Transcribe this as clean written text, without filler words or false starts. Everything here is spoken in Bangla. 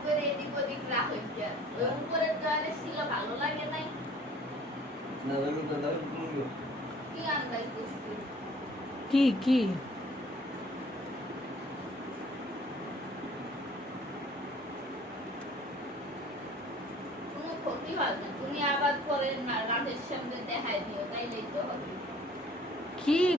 করে এদিক ওদিক রাখো কি আর ওই উপরের দেওয়ালে ছিল ভালো লাগে নাই না আমি তো দাও কি আন্দাজ করছি কি